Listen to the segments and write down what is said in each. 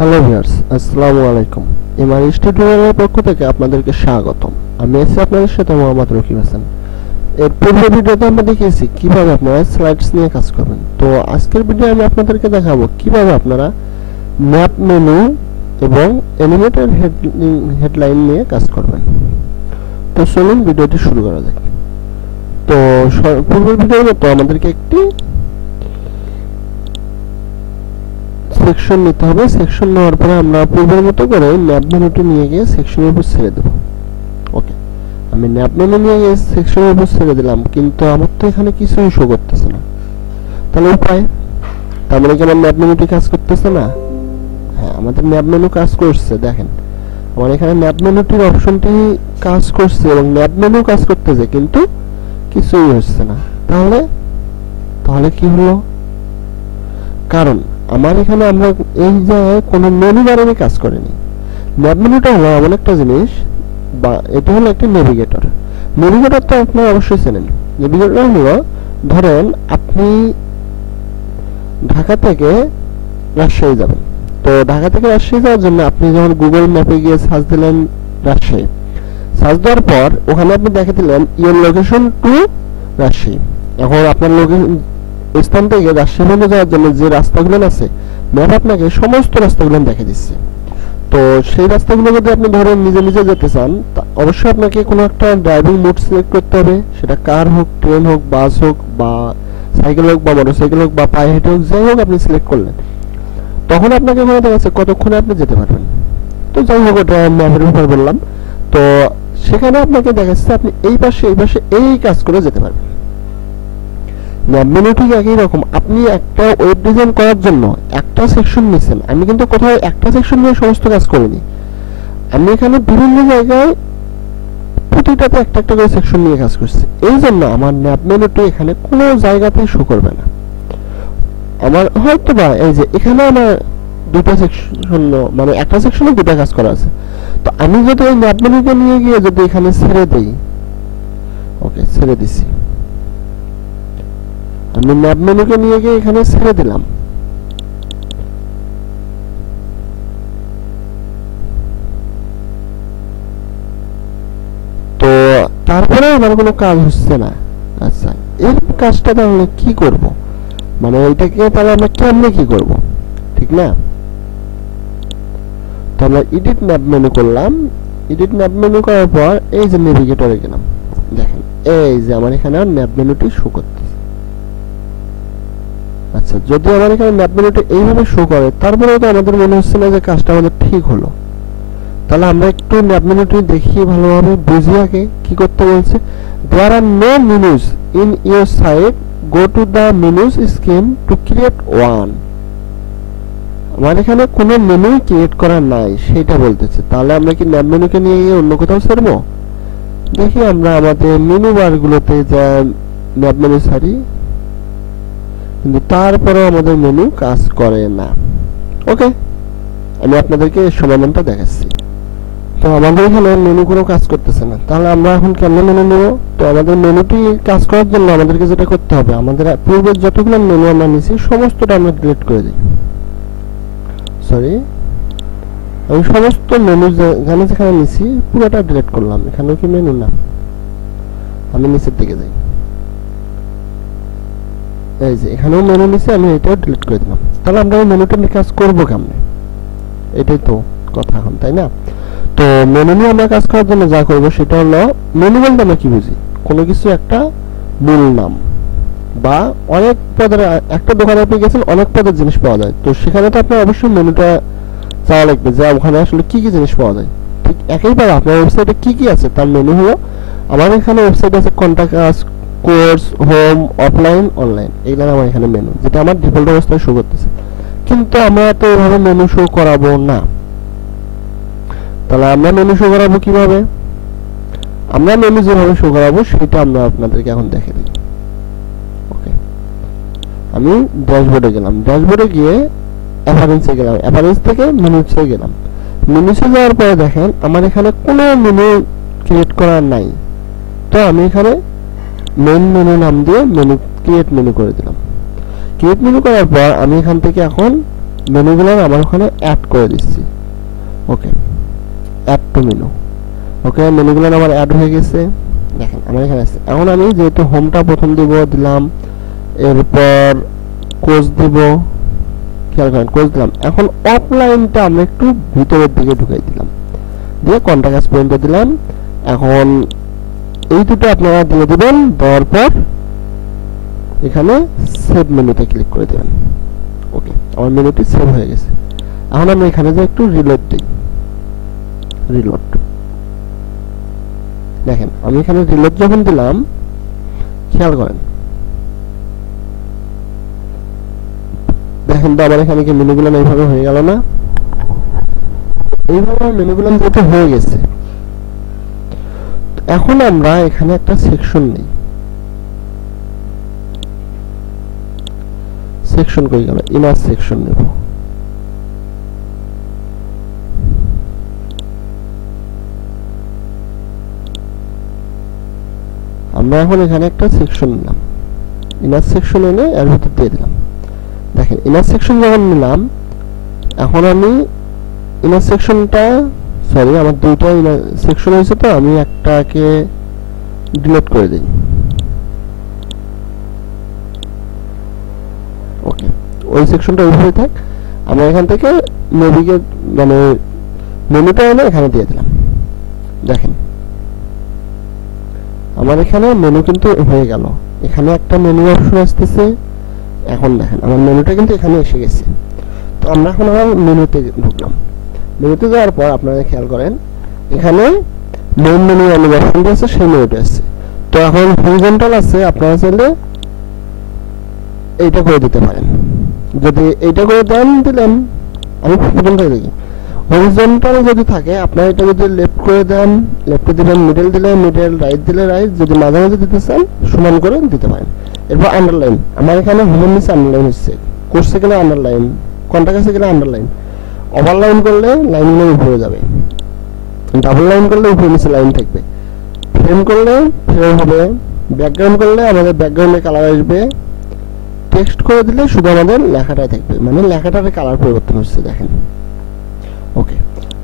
Hello viewers, আসসালামু আলাইকুম। Mrs টিউটোরিয়ালের পক্ষ থেকে আপনাদেরকে স্বাগতম। আমি আছি আপনাদের সাথে মোহাম্মদ রকিব হাসান। এর পূর্বের ভিডিওতে আমরা দেখিয়েছি কিভাবে আপনারা স্লাইডস নিয়ে কাজ করবেন। তো আজকের ভিডিও আমি আপনাদেরকে দেখাবো কিভাবে আপনারা ম্যাপ মেনু এবং এলিমেন্টর হেডলাইন নিয়ে কাজ করবেন। তো চলুন ভিডিওটি শুরু করা যাক। তো পূর্বের ভিডিওর মতো আমাদেরকে একটি সেকশন নিতে হবে। সেকশন নেওয়ার পরে আমরা পূর্বের মতো করে ম্যাপ মেনুটি নিয়ে গিয়ে সেকশনের উপর ছেড়ে দেব। ওকে, আমি ম্যাপ মেনু নিয়ে গিয়ে সেকশনের উপর ছেড়ে দিলাম, কিন্তু আমার তো এখানে কিছুই শো করতেছে না। তাহলে উপায়, তার মানে কি আমার ম্যাপ মেনুটি কাজ করতেছে না? হ্যাঁ, আমাদের ম্যাপ মেনু কাজ করছে। দেখেন আমার এখানে ম্যাপ মেনুটির অপশনটি কাজ করছে এবং ম্যাপ মেনু কাজ করতেছে, কিন্তু কিছুই হচ্ছে না। তাহলে তাহলে কি হলো? কারণ আমার এখানে আমরা এই জায়গায় কোনো মেনু বার আমি কাজ করিনি। ম্যাপ মেনুটা হলো এমন একটা জিনিস, বা এটা হলো একটা নেভিগেটর। নেভিগেটর তো আপনারা অবশ্যই চেনেন। নেভিগেটর হলো, ধরেন আপনি ঢাকা থেকে রাজশাহী যাবেন। তো ঢাকা থেকে রাজশাহী যাওয়ার জন্য আপনি যখন গুগল ম্যাপে গিয়ে সার্চ দিলেন রাজশাহী, সার্চ দেওয়ার পর ওখানে আপনি দেখে দিলেন ইওর লোকেশন টু রাজশাহী। এখন আপনার স্থান থেকে রাজশাহী পর্যন্ত যাওয়ার জন্য যে রাস্তাগুলো আছে, ম্যাপ আপনাকে সমস্ত রাস্তাগুলো দেখে দিচ্ছে। তো সেই রাস্তাগুলো যদি আপনি ধরেন নিজে নিজে যেতে চান, অবশ্যই আপনাকে কোনো একটা ড্রাইভিং মোড সিলেক্ট করতে হবে। সেটা কার হোক, ট্রেন হোক, বাস হোক, বা সাইকেল হোক, বা মোটরসাইকেল হোক, বা পায়ে হেঁটে হোক, যাই হোক আপনি সিলেক্ট করলেন। তখন আপনাকে ওখানে দেখা যাচ্ছে কতক্ষণে আপনি যেতে পারবেন। তো যাই হোক, ওটা ম্যাপের ব্যাপার বললাম। তো সেখানে আপনাকে দেখাচ্ছে আপনি এই পাশে এই কাজ করে যেতে পারবেন। ম্যাপ মেনু ঠিক একই রকম। আপনি একটা ওয়েব ডিজাইন করার জন্য একটা সেকশন নিছেন। আমি কিন্তু কোথাও একটা সেকশন নিয়ে সমস্ত কাজ করিনি। আমি এখানে বিভিন্ন জায়গায় প্রতিটাতে একটা একটা করে সেকশন নিয়ে কাজ করছি। এই জন্য আমার ম্যাপ মেনুটি এখানে কোনো জায়গাতেই শো করবে না। আমার হয়তো বা এই যে এখানে আমার দুটো সেকশন, মানে একটা সেকশনে দুটো কাজ করা আছে। তো আমি যদি এই ম্যাপ মেনুকে নিয়ে গিয়ে যদি এখানে ছেড়ে দিই, ওকে ছেড়ে দিছি, আমি ম্যাপ মেনুকে নিয়ে গিয়ে এখানে ছেড়ে দিলাম। তো তারপরে আমার কোনো কাজ হচ্ছে না। আচ্ছা, এই কাজটা তাহলে কি করব? মানে এটাকে তাহলে আমরা কেমনে কি করব, ঠিক না? তো আমরা এডিট ম্যাপ মেনু করলাম। এডিট ম্যাপ মেনু করার পর এই যে নেভিগেটরে গেলাম। দেখেন এই যে আমার এখানে ম্যাপ মেনুটি শো করতেছে। আচ্ছা, যদি আমার এখানে ম্যাপ মেনুটি এইভাবে শো করে, তারপরেও তো আমাদের মনে হচ্ছে না যে কাজটা আমাদের ঠিক হলো। তাহলে আমরা একটু ম্যাপ মেনুটি দেখি ভালোভাবে, বুঝি আগে কি করতে বলছে। There are no menus in your site, go to the menus screen to create one. আমার এখানে কোনো মেনু ক্রিয়েট করা নাই সেটা বলতেছে। তাহলে আমরা কি ম্যাপ মেনুকে নিয়ে গিয়ে অন্য কোথাও ছাড়বো? দেখি আমরা আমাদের মেনু বারগুলোতে যা ম্যাপ মেনু ছাড়ি, কিন্তু তারপরেও আমাদের মেনু কাজ করে না। ওকে, আমি আপনাদেরকে সমাধানটা দেখাচ্ছি। তো আমাদের এখানে মেনু কোনো কাজ করতেছে না। তাহলে আমরা এখন কেমন মেনু নেব? তো আমাদের মেনুটি কাজ করার জন্য আমাদেরকে যেটা করতে হবে, আমাদের পূর্বের যতগুলো মেনু আমরা নিয়েছি সমস্তটা আমরা ডিলিট করে দিই। সরি, আমি সমস্ত মেনু যেখানে যেখানে নিয়েছি পুরোটা ডিলিট করলাম। এখানেও কি মেনু না? আমি নিচের দিকে যাই, এই যে এখানেও মেনু নিচে, আমি এটাও ডিলিট করে দিলাম। তাহলে আমরা এই মেনুটা নিয়ে কাজ করবো কেমনে? এটাই তো কথা এখন, তাই না? তো মেনু নিয়ে আমরা কাজ করার জন্য যা করবো সেটা হলো, মেনু বলতে আমরা কি বুঝি? কোনো কিছু একটা মূল নাম, বা অনেক পদের, একটা দোকানে আপনি গেছেন, অনেক পদের জিনিস পাওয়া যায়। তো সেখানে তো আপনার অবশ্যই মেনুটা চাওয়া লাগবে যে ওখানে আসলে কি কি জিনিস পাওয়া যায়। ঠিক একইভাবে আপনার ওয়েবসাইটে কি কি আছে তার মেনু হলো, আমার এখানে ওয়েবসাইট আছে কন্টাক্ট আস, কোর্স, হোম, অফলাইন, অনলাইন। এগুলো আমার এখানে মেনু, যেটা আমার ডিফল্ট অবস্থায় শো করতেছে। কিন্তু আমরা তো এভাবে মেনু শো করাবো না। তাহলে আমরা মেনু শো করাবো কিভাবে? আমরা মেনু যেভাবে শো করাবো সেটা আমরা আপনাদেরকে এখন দেখে দিই। ওকে, আমি ড্যাশবোর্ডে গেলাম। ড্যাশবোর্ডে গিয়ে অ্যাপারেন্সে গেলাম। অ্যাপারেন্স থেকে মেনুসে গেলাম। মেনুসে যাওয়ার পরে দেখেন আমার এখানে কোনো মেনু ক্রিয়েট করা নাই। তো আমি এখানে মেন মেনু নাম দিয়ে মেনু ক্রিয়েট মেনু করে দিলাম। ক্রিয়েট মেনু করার পর আমি এখান থেকে এখন মেনুগুলো আমার ওখানে অ্যাড করে দিচ্ছি। ওকে, অ্যাড টু মেনু। ওকে, মেনুগুলো আমার অ্যাড হয়ে গেছে। দেখেন আমার এখানে আছে। এখন আমি যেহেতু হোমটা প্রথম দিলাম, এরপর কোর্স দিব, খেয়াল করেন কোর্স দিলাম। এখন অফলাইনটা আমরা একটু ভিতরের দিকে ঢুকাই দিলাম, দিয়ে কন্টাক্ট পর্যন্ত দিলাম। এখন এই দুটো আপনারা দিয়ে দিবেন, দেওয়ার পর এখানে সেভ মেনুতে ক্লিক করে দেবেন। ওকে, আমার মেনুটি সেভ হয়ে গেছে। এখন আমি এখানে যে একটু রিলোড দিই, রিলোড। দেখেন আমি এখানে রিলোড যখন দিলাম, খেয়াল করেন, দেখেন তো আমার এখানে কি মেনুগুলো এইভাবে হয়ে গেল না? এইভাবে মেনুগুলো যেহেতু হয়ে গেছে, এখন আমরা এখানে একটা সেকশন নেই। সেকশন কই গেল? ইনার সেকশন নেব। আমরা এখন এখানে একটা সেকশন নিলাম, ইনার সেকশন এনে এর ভিতর দিয়ে দিলাম। দেখেন ইনার সেকশন যখন নিলাম, এখন আমি ইনার সেকশনটা, সরি আমার দুইটা ইনার সেকশন হয়েছে, তো আমি একটাকে ডিলিট করে দিই। ওকে, ওই সেকশনটা ওইভাবে থাক। আমরা এখান থেকে নেভিগেট মানে মেনুটা এনে এখানে দিয়ে দিলাম। দেখেন আমার এখানে মেনু কিন্তু হয়ে গেল। এখানে একটা মেনু অপশন আসতেছে। এখন দেখেন আমার মেনুটা কিন্তু এখানে এসে গেছে। তো আমরা এখন আবার মেনুতে ঢুকলাম। মেনুতে যাওয়ার পর আপনারা খেয়াল করেন, এখানে মেইন মেনু অপশনটা আছে, সেই মেনুটা আছে। তো এখন হরিজন্টাল আছে, আপনারা চাইলে এইটা করে দিতে পারেন। যদি এইটা করে দেন, দিলেন, আমি হরিজন্টাল দেখি। হরিজন্টাল যদি থাকে, আপনারা এটা যদি লেফট করে দেন, লেফটে দিবেন, মিডল দিলে মিডল, রাইট দিলে রাইট, যদি মাঝে মাঝে দিতে চান সমান করে দিতে পারেন। এরপর আন্ডারলাইন, আমার এখানে হোমের নিচে আন্ডারলাইন হচ্ছে, কোর্সে গেলে আন্ডারলাইন, কন্টাক্টে গেলে আন্ডারলাইন। ওভারলাইন করলে লাইনগুলো উপরে যাবে, ডাবল লাইন করলে উপরে নিচে লাইন থাকবে, ফ্রেম করলে ফ্রেম হবে, ব্যাকগ্রাউন্ড করলে আমাদের ব্যাকগ্রাউন্ডে কালার আসবে, টেক্সট করে দিলে শুধু আমাদের লেখাটাই থাকবে, মানে লেখাটার কালার পরিবর্তন হচ্ছে। দেখেন ওকে,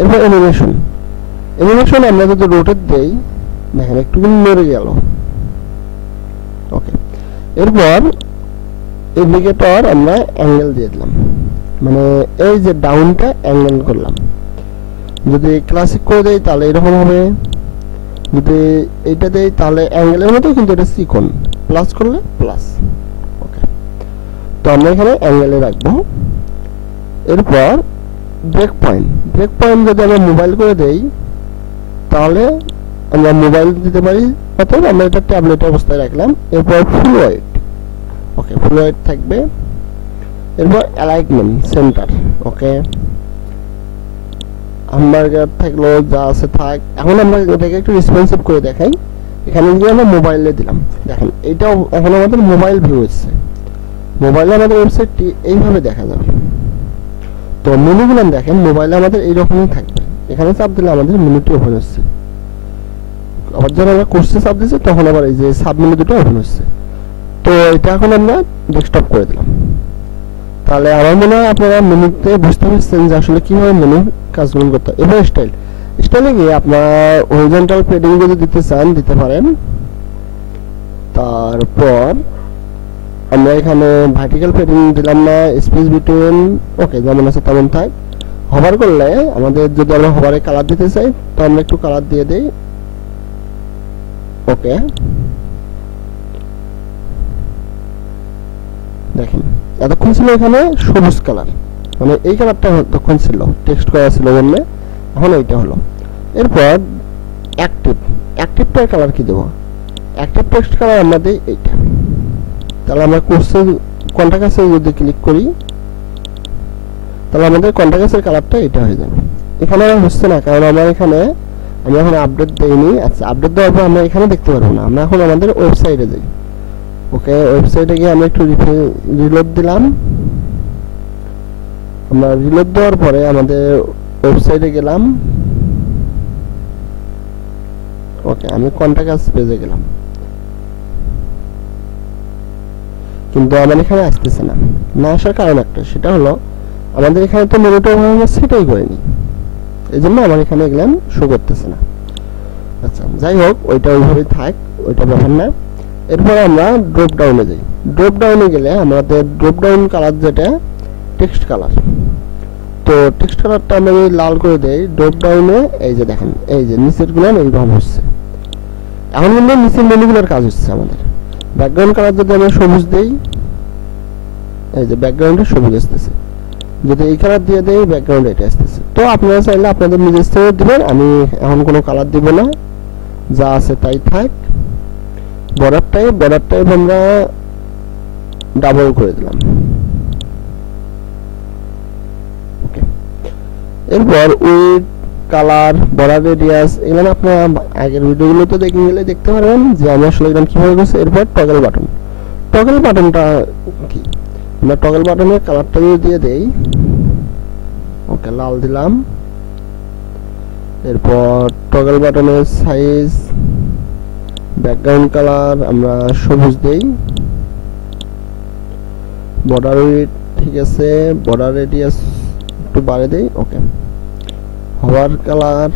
এরপর অ্যানিমেশন। অ্যানিমেশন আমরা যদি রোটেট দেই, দেখেন একটু নড়ে গেল। ওকে, এরপর ইন্ডিকেটর আমরা অ্যাঙ্গেল দিয়ে দিলাম, মানে এই যে ডাউনটা অ্যাঙ্গেল করলাম। যদি ক্লাসিক করে দেই তাহলে এরকম হবে, যদি এইটা দেই তাহলে অ্যাঙ্গেলের মতো, কিন্তু এটা চিকন, প্লাস করলে প্লাস। ওকে, তো আমরা এখানে অ্যাঙ্গেলে রাখবো। এরপর ব্রেক পয়েন্ট, ব্রেক পয়েন্ট যদি আমরা মোবাইল করে দেই তাহলে আমরা মোবাইল দিতে পারি, অথবা আমরা এটা ট্যাবলেট অবস্থায় রাখলাম। এরপর ফুল হোয়াইট, ওকে ফুল হোয়াইট থাকবে। এরপর অ্যালাইনমেন্ট সেন্টার, ওকে হামবার্গার থাকলো, যা আছে থাক। এখন আমরা এটাকে একটু রেসপন্সিভ করে দেখাই। এখানে গিয়ে আমরা মোবাইলে দিলাম, দেখেন এইটাও এখন আমাদের মোবাইল ভিউ হচ্ছে। মোবাইলে আমাদের ওয়েবসাইটটি এইভাবে দেখা যাবে। তো মেনুগুলো দেখেন মোবাইলে আমাদের এইরকমই থাকবে। এখানে চাপ দিলে আমাদের মেনুটি ওপেন হচ্ছে। আবার যখন আমরা কোর্সে চাপ দিচ্ছি তখন আবার এই যে সাব মেনু দুটো ওপেন হচ্ছে। তো এটা এখন আমরা ডেস্কটপ করে দিলাম। তাহলে আমার মনে হয় আপনারা মেনুতে বুঝতে পারছেন যে আসলে কিভাবে মেনু কাজগুলো করতে হয়। এবার স্টাইল, স্টাইলে গিয়ে আপনারা হরিজন্টাল পেডিং যদি দিতে চান দিতে পারেন। তারপর আমরা এখানে ভার্টিক্যাল পেডিং দিলাম না, স্পেস বিটুইন, ওকে যেমন আছে তেমন থাক। হভার করলে আমাদের যদি আমরা হভারে কালার দিতে চাই তো আমরা একটু কালার দিয়ে দেই। ওকে, দেখেন এতক্ষণ ছিল এখানে সবুজ কালার, মানে এই কালারটা তখন ছিল, টেক্সট করা ছিল জন্য, এখন এইটা হলো। এরপর অ্যাক্টিভ, অ্যাক্টিভটার কালার কি দেবো? অ্যাক্টিভ টেক্সট কালার আমরা দিই এইটা। তাহলে আমরা কোর্সের কন্টাক্টে যদি ক্লিক করি তাহলে আমাদের কন্টাক্টের কালারটা এটা হয়ে যাবে। এখানে হচ্ছে না, কারণ আমরা এখানে আমি এখন আপডেট দেইনি। আচ্ছা, আপডেট দেওয়ার পর আমরা এখানে দেখতে পারবো না, আমরা এখন আমাদের ওয়েবসাইটে যাই। ওকে, ওয়েবসাইটে গিয়ে আমরা একটু রিলোড দিলাম। আমরা রিলোড দেওয়ার পরে আমাদের ওয়েবসাইটে গেলাম। ওকে, আমি কন্টাক্ট পেজে গেলাম, কিন্তু আমার এখানে আসতেছে না। না আসার কারণ একটা, সেটা হলো আমাদের এখানে তো মেনুটা আমরা সেটাই করিনি, এই জন্য আমার এখানে এগুলো শো করতেছে না। আচ্ছা যাই হোক, ওইটা ওইভাবেই থাক, ওইটা ব্যাপার না। এরপর আমরা ড্রপ ডাউনে যাই। ড্রপ ডাউনে গেলে আমাদের ড্রপ ডাউন কালার যেটা টেক্সট কালার, তো টেক্সট কালারটা আমি লাল করে দেই। ড্রপ ডাউনে এই যে দেখেন, এই যে নিচের গুলো এইভাবে হচ্ছে। এখন কিন্তু নিচের মেনুগুলোর কাজ হচ্ছে আমাদের। ব্যাকগ্রাউন্ড কালার যদি আমরা সবুজ দেই, এই যে ব্যাকগ্রাউন্ডে সবুজ আসতেছে। যদি এই কালার দিয়ে দেই, ব্যাকগ্রাউন্ড এটা আসতেছে। তো আপনারা চাইলে আপনাদের নিজের থেকে দিবেন, আমি এখন কোনো কালার দিব না, যা আছে তাই থাক। বর্ডার টাইপ আমরা ডাবল করে দিলাম। ওকে, এরপর উইড, কালার, বর্ডার রেডিয়াস এগুলো আপনারা আগের ভিডিওগুলোতে দেখে গেলে দেখতে পারবেন যে আমি আসলে এগুলো কিভাবে করছি। এরপর টগল বাটন, টগল বাটনটা কি, আমরা টগল বাটনের কালারটা দিয়ে দেই। ওকে, লাল দিলাম। এরপর টগল বাটনের সাইজ, ব্যাকগ্রাউন্ড কালার আমরা সবুজ দেই। বর্ডার উইড ঠিক আছে, বর্ডার রেডিয়াস একটু বাড়িয়ে দেই। Okay, hover colour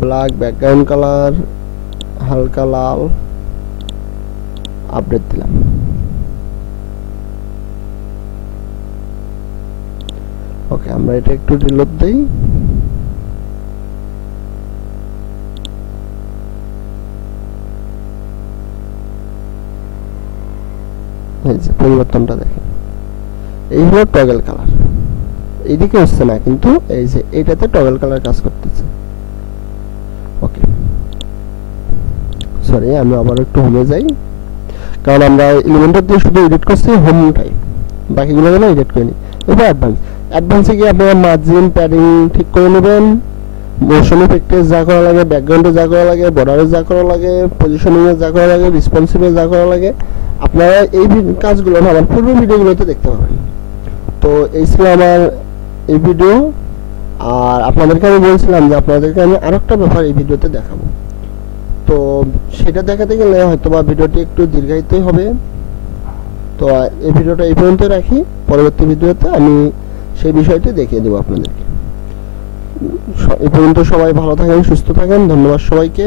black, background colour হালকা লাল, আপডেট দিলাম। ওকে, আমরা এটা একটু রিলোড দেই। এই যে পরিবর্তনটা দেখেন, এই হলো টগল কালার। এইদিকে হচ্ছে না, কিন্তু এই যে এইটাতে টগল কালার কাজ করতেছে। ওকে, সরি, আমি আবার একটু হোমে যাই, কারণ আমরা এলিমেন্টর দিয়ে শুধু এডিট করছি হোমটাই, বাকিগুলো যেন এডিট করিনি। এবার অ্যাডভান্সে গিয়ে আপনারা মার্জিন, প্যাডিং ঠিক করে নেবেন। মোশন ইফেক্টে যা করা লাগে, ব্যাকগ্রাউন্ডে যা করা লাগে, বর্ডারে যা করা লাগে, পজিশনিং এ যা করা লাগে, রেসপন্সিভে যা করা লাগে, আপনারা এই কাজগুলো আমার পূর্ব ভিডিওগুলোতে দেখতে পাবেন। তো এই ছিল আমার এই ভিডিও। আর আপনাদেরকে আমি বলছিলাম যে আপনাদেরকে আমি আরেকটা ব্যাপার এই ভিডিওতে দেখাবো, তো সেটা দেখাতে গেলে হয়তোবা ভিডিওটি একটু দীর্ঘায়িত হবে। তো এই ভিডিওটা এই পর্যন্ত রাখি, পরবর্তী ভিডিওতে আমি সেই বিষয়টি দেখিয়ে দেবো আপনাদেরকে। এই পর্যন্ত সবাই ভালো থাকেন, সুস্থ থাকেন, ধন্যবাদ সবাইকে।